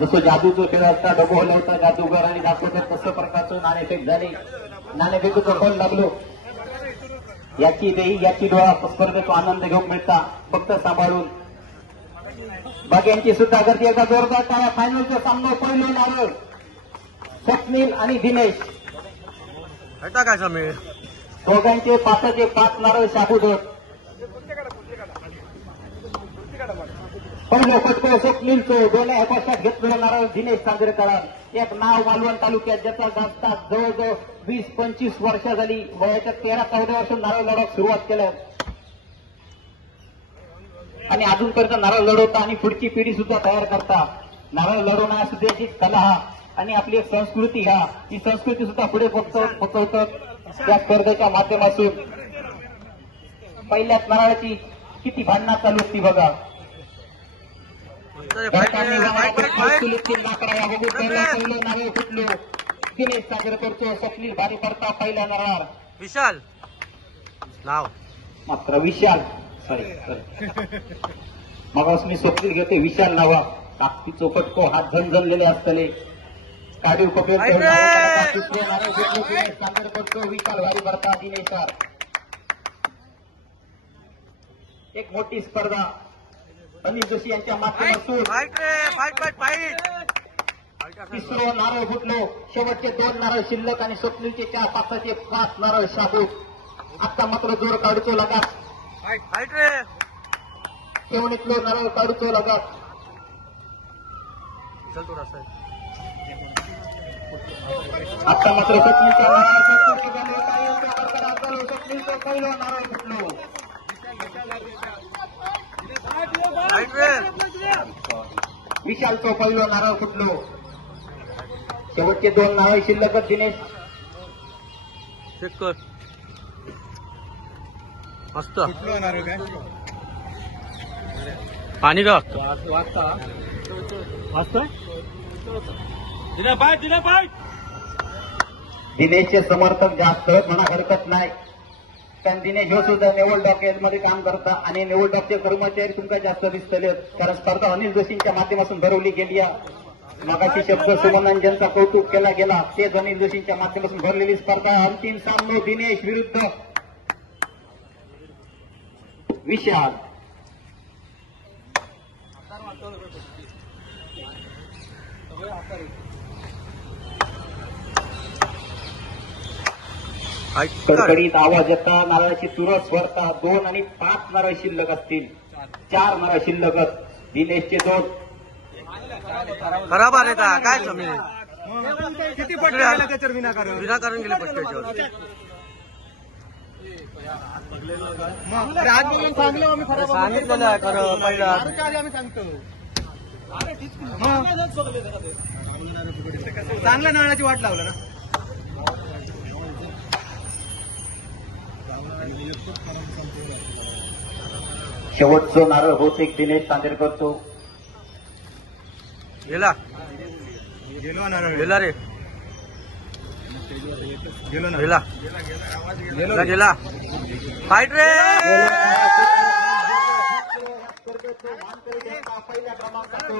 जसं जादूचं खेळ असता डबो हलवता जादूगर आणि दाखवतात तसं प्रकारचं नाणेफेक झाली. नाणेफेकीचं फळ लागलो. याची देही याची डोळा स्पर्धेचा आनंद घेऊन मिळता फक्त सांभाळून बाकी सुद्धा गर्दी. एकदा जोरदार टाळ्या. फायनलचा सामना पहिलं नारळ स्वप्नील आणि दिनेश काय समीर दोघांचे 5 नारळ शाबूदर. पहिलं फटको स्वप्नीलचं. दोन्ही अपक्षात घेतलेलं नारळ दिनेश चांदरेकरांना. एक नाव मालवण तालुक्यात ज्याचा गाजतात जवळजवळ 20-25 वर्ष झाली. वयाच्या 13-14 वर्ष नारळ लढवत सुरुवात केलं आणि अजूनपर्यंत नारळ लढवता आणि पुढची पिढी सुद्धा तयार करता. नारळ लढवणं सुद्धा एक कला आणि आपली एक संस्कृती ही संस्कृती सुद्धा पुढे पोहोचवतात या स्पर्धेच्या माध्यमातून. पहिल्याच नारळाची किती भांडणं चालू होती बघा. नारळ फुटलो. दिनेश साजरं करतो. स्वप्नील भारी पडता पहिला नारळ. विशाल नाव मात्र विशाल सॉरी मग मी स्वप्नील घेते विशाल नावा. ताकदी चौफटको हात झणझणलेले असतले काढीव पकड सादर करतो. विशाल भारी भरता दिनेशार. एक मोठी स्पर्धा अनिल जोशी यांच्या माध्यमातून. तिसरं नारळ फुटलो. शेवटचे 2 नारळ शिल्लक आणि स्वप्नीलचे 4-5चे 5 नारळ शाबूत. आता मात्र जोर काढतो लगा. शेवणीतलो नारळ काढतो लगा. आता मात्र स्वप्नीलच्या स्वप्नीलचं पहिलं नारळ फुटलो. विशालचं पहिलं नारळ फुटलो. शेवटचे 2 नारळ शिल्लक. दिनेश मस्त पाणी का दिनेशचे समर्थक जास्त म्हणा हरकत नाही. कारण दिनेश हे सुद्धा नेवल डॉकमध्ये काम करता आणि नेवल डॉकचे कर्मचारी तुमका जास्त दिसतले. कारण स्पर्धा अनिल जोशींच्या माध्यमातून भरवली गेली. मगाशी शब्द सुमनांजनचा कौतुक केला गेला. तेच अनिल जोशींच्या माध्यमातून भरलेली स्पर्धा. अंतिम सामना दिनेश विरुद्ध विशाल. कडकडीत आवाज येता. नारळाची तुरस वरता. 2 आणि 5 नारळ शिल्लक असतील. 4 नारळ शिल्लक. दिनेशचे 2. खराब आले का काय समीर किती पटले विनाकारण गेले पट्ट्याच्यावर. सांगितलेलं आहे खरं पहिला चांगल्या नारळाची वाट लावलं ना. शेवटचं नारळ होत एक दिनेश चांदेरकरचो. गेला नारळ गेला रे गेला गेला गेला फाईट रे. पहिल्या क्रमांकाचं